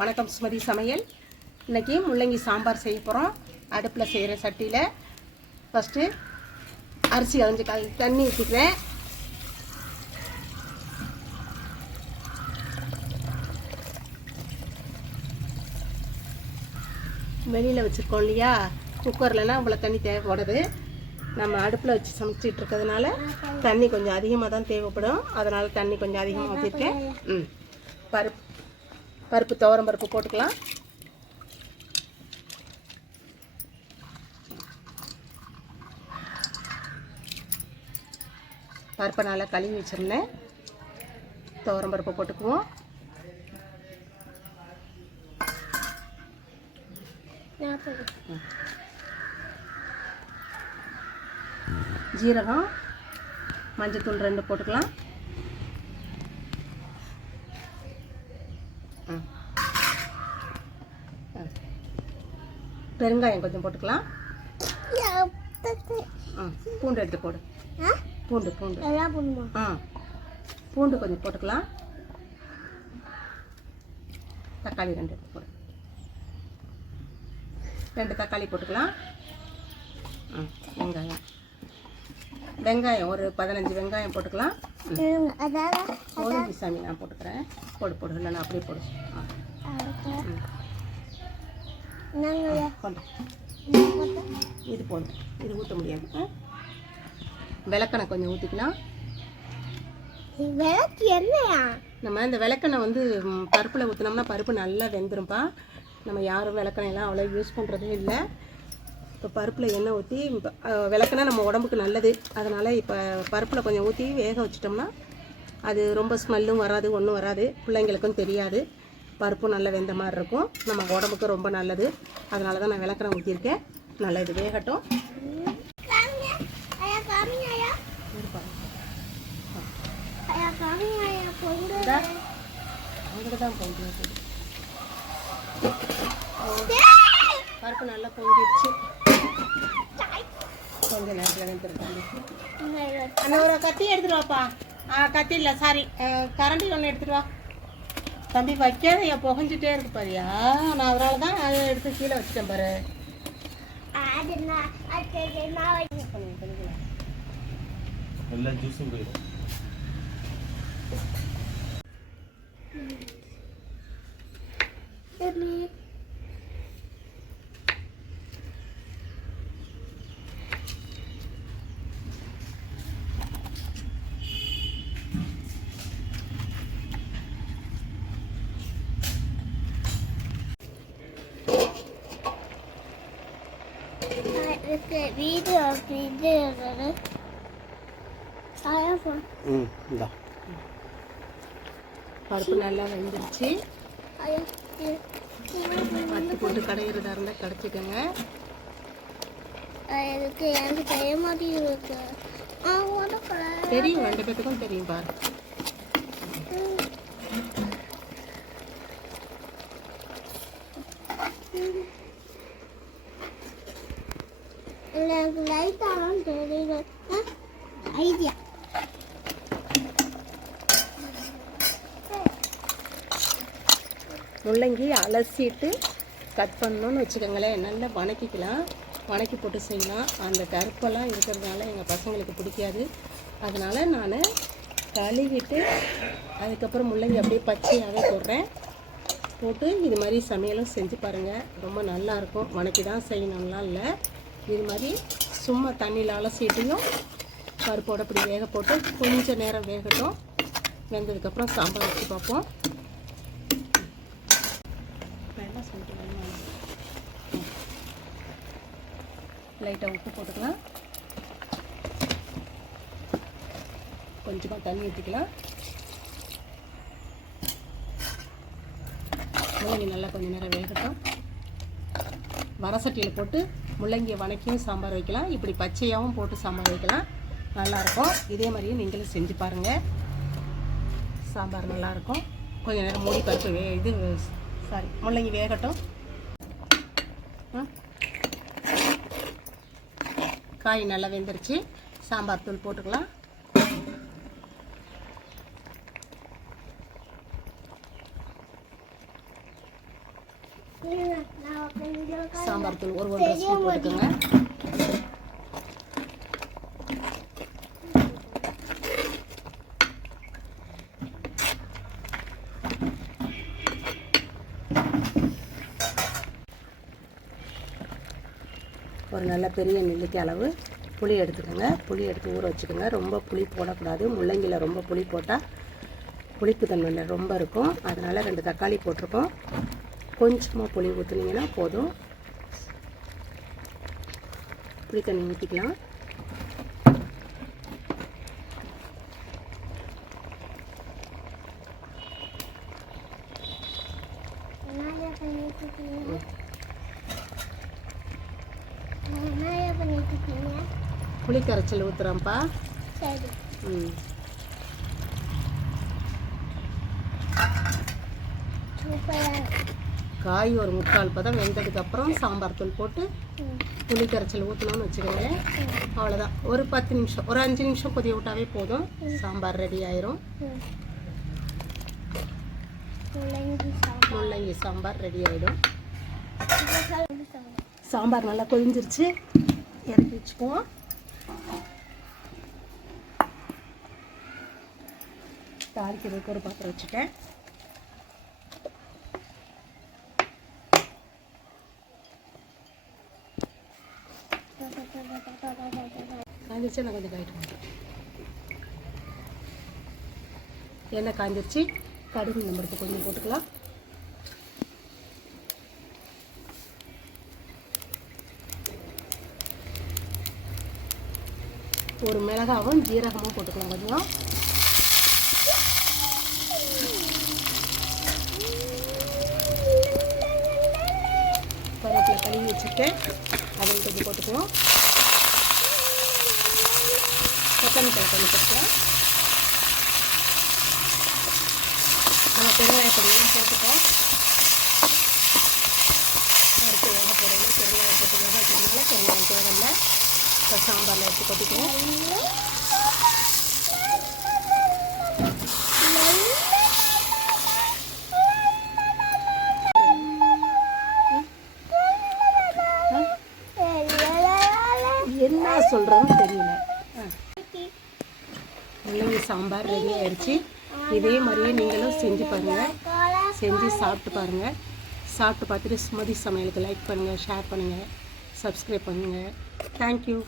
வணக்கம் சுமதி சமையல். இன்றைக்கி முள்ளங்கி சாம்பார் செய்ய போகிறோம். அடுப்பில் செய்கிற சட்டியில் ஃபஸ்ட்டு அரிசி களைஞ்சி தண்ணி ஊற்றிக்கிறேன். வெளியில் வச்சுருக்கோம் இல்லையா, குக்கர்லலாம் இவ்வளோ தண்ணி தேவைப்படுது. நம்ம அடுப்பில் வச்சு சமைச்சிட்டு இருக்கிறதுனால தண்ணி கொஞ்சம் அதிகமாக தான் தேவைப்படும். அதனால் தண்ணி கொஞ்சம் அதிகமாக ஊற்றிருக்கேன். பருப்பு துவரம் பருப்பு போட்டுக்கலாம். பருப்பை நல்லா கழுவி வச்சுருந்தேன். துவரம் பருப்பை போட்டுக்குவோம். ஜீரகம், மஞ்சத்தூள் 2 போட்டுக்கலாம். பெருங்காயம் கொஞ்சம் போட்டுக்கலாம். பூண்டு எடுத்து போடு. பூண்டு பூண்டு கொஞ்சம் போட்டுக்கலாம். தக்காளி 2 எடுத்து போடு. 2 தக்காளி போட்டுக்கலாம். வெங்காயம் ஒரு 15 வெங்காயம் போட்டுக்கலாம். கோழி சாமி நான் போட்டுக்கிறேன். போடு இல்லை, நான் அப்படியே போடு. இது போதும், இது ஊற்ற முடியாது. விளக்கெண்ணெய் கொஞ்சம் ஊற்றிக்கலாம். நம்ம இந்த விளக்கெண்ணெய் வந்து பருப்பில் ஊற்றினோம்னா பருப்பு நல்லா வெந்துரும்ப்பா. நம்ம யாரும் விளக்கெண்ணெய்லாம் அவ்வளோ யூஸ் பண்ணுறதே இல்லை. இப்போ பருப்பில் எண்ணெய் ஊற்றி விளக்கெண்ணெய் நம்ம உடம்புக்கு நல்லது. அதனால் இப்போ பருப்பில் கொஞ்சம் ஊற்றி வேக வச்சிட்டோம்னா அது ரொம்ப ஸ்மெல்லும் வராது, ஒன்றும் வராது. பிள்ளைங்களுக்கும் தெரியாது. பருப்பும் நல்லா வெந்த மாதிரி இருக்கும். நம்ம உடம்புக்கு ரொம்ப நல்லது. அதனால தான் நான் விளக்கெண்ணெய் ஊற்றிருக்கேன். நல்லா இது வேகட்டும். பருப்பு நல்லா பொங்கிடுச்சு. கொஞ்சம் நேரத்தில் வெந்துருக்காங்க. அந்த ஒரு கத்தி எடுத்துட்டு வாப்பா. கத்தி இல்லை, சாரி, கரண்டி ஒன்று எடுத்துட்டு வா. தம்பி வைக்காத, என் புகஞ்சிட்டே இருக்கு பாரியா. நான் அதனால தான் அதை எடுத்து கீழே வச்சுட்டேன் பாரு. எல்லாம் ஜூஸும் போயிடும். பருப்பு நல்லா வெந்துருச்சு. பட்டு போட்டு கடையிறதா இருந்தால் கடைச்சிக்கோங்க. தெரியும், 2 பேத்துக்கும் தெரியும் பாரு. ஐடியா முள்ளங்கி அலசிட்டு கட் பண்ணணும்னு வச்சுக்கோங்களேன். நல்லா வணக்கிக்கலாம். வணக்கி போட்டு செய்யலாம். அந்த கருப்பெல்லாம் இருக்கிறதுனால எங்கள் பசங்களுக்கு பிடிக்காது. அதனால் நான் கழுவிட்டு அதுக்கப்புறம் முள்ளங்கி அப்படியே பச்சையாகவே போடுறேன். போட்டு இது மாதிரி சமையலும் செஞ்சு பாருங்கள். ரொம்ப நல்லாயிருக்கும். வணக்கி தான் செய்யணும்லாம் இல்லை. இது மாதிரி சும்மா தண்ணியில் அலசிட்டையும் பருப்போடு அப்படி வேக போட்டு கொஞ்சம் நேரம் வேகட்டும். வெந்ததுக்கப்புறம் சாம்பார் வச்சு பார்ப்போம். லைட்டாக உப்பு போட்டுக்கலாம். கொஞ்சமாக தண்ணி ஊற்றிக்கலாம். முள்ளங்கி நல்லா கொஞ்சம் நேரம் வேகட்டும். வடசட்டியில் போட்டு முள்ளங்கியை வணக்கியும் சாம்பார் வைக்கலாம். இப்படி பச்சையாகவும் போட்டு சாம்பார் வைக்கலாம். நல்லாயிருக்கும். இதே மாதிரியே நீங்களும் செஞ்சு பாருங்கள். சாம்பார் நல்லாயிருக்கும். கொஞ்சம் நேரம் மூடி பருப்பு முள்ளங்கி வேகட்டும். காய் நல்லா வெந்துருச்சு. சாம்பார் தூள் போட்டுக்கலாம். சாம்பார் தூள் ஒரு 1.5 ஸ்பூன் போட்டுக்கோங்க. ஒரு நல்ல பெரிய நெல்லிக்காய் அளவு புளி எடுத்துக்கோங்க. புளி எடுத்து ஊற வச்சுக்கோங்க. ரொம்ப புளி போடக்கூடாது. முள்ளங்கியில் ரொம்ப புளி போட்டால் புளிப்பு தன்மை ரொம்ப இருக்கும். அதனால் 2 தக்காளி போட்டிருக்கோம். கொஞ்சமாக புளி ஊற்றுனீங்கன்னா போதும். புளி தண்ணி ஊற்றிக்கலாம். புளி கரைச்சல் ஊற்றுறோம்ப்பா. ம் காய் ஒரு 3/4 பதம் வெந்ததுக்கப்புறம் சாம்பார் தூள் போட்டு புளி கரைச்சல் ஊற்றணும்னு வச்சுக்கோங்களேன். அவ்வளோதான். ஒரு 10 நிமிஷம், ஒரு 5 நிமிஷம் கொதிய விட்டாவே போதும். சாம்பார் ரெடி ஆயிரும். முள்ளங்கி சாம்பார் ரெடி ஆகிடும். சாம்பார் நல்லா கொதிஞ்சிருச்சு. இறக்கி வச்சுக்குவோம். தாளிக்கிறதுக்கு ஒரு பாத்திரம் வச்சுட்டேன். காய்ஞ்சிருச்சு. நான் கொஞ்சம் காயிட்டு போட்டேன். எண்ணெய் காய்ஞ்சிருச்சு. கடுகு நம்பருக்கு கொஞ்சம் போட்டுக்கலாம். ஒரு மிளகாவும் ஜீரகமும் போட்டுக்கலாம் கொஞ்சம். கருவேப்பிலை கழுவி வச்சுருக்கேன், அதையும் கொஞ்சம் போட்டுக்குவோம். கொத்தமல்லி கொஞ்சம் போட்டுக்கலாம். நம்ம பெருங்காய பொடியெல்லாம் போட்டுட்டோம். அடுத்து வேக போடுறோம். பெருங்காயம் போட்டு வேக வைக்கிறதுனால பெருங்காயம் தேவையில்லை. இப்போ சாம்பாரில் எடுத்து கொட்டிக்குவோம். என்ன சொல்கிறதுன்னு தெரியல. முள்ளங்கி சாம்பார் ரெடி ஆயிடுச்சு. இதே மாதிரியே நீங்களும் செஞ்சு பாருங்கள். செஞ்சு சாப்பிட்டு பாருங்கள். சாப்பிட்டு பார்த்துட்டு சுமதி சமையலுக்கு லைக் பண்ணுங்கள், ஷேர் பண்ணுங்கள், சப்ஸ்கிரைப் பண்ணுங்கள். தேங்க்யூ.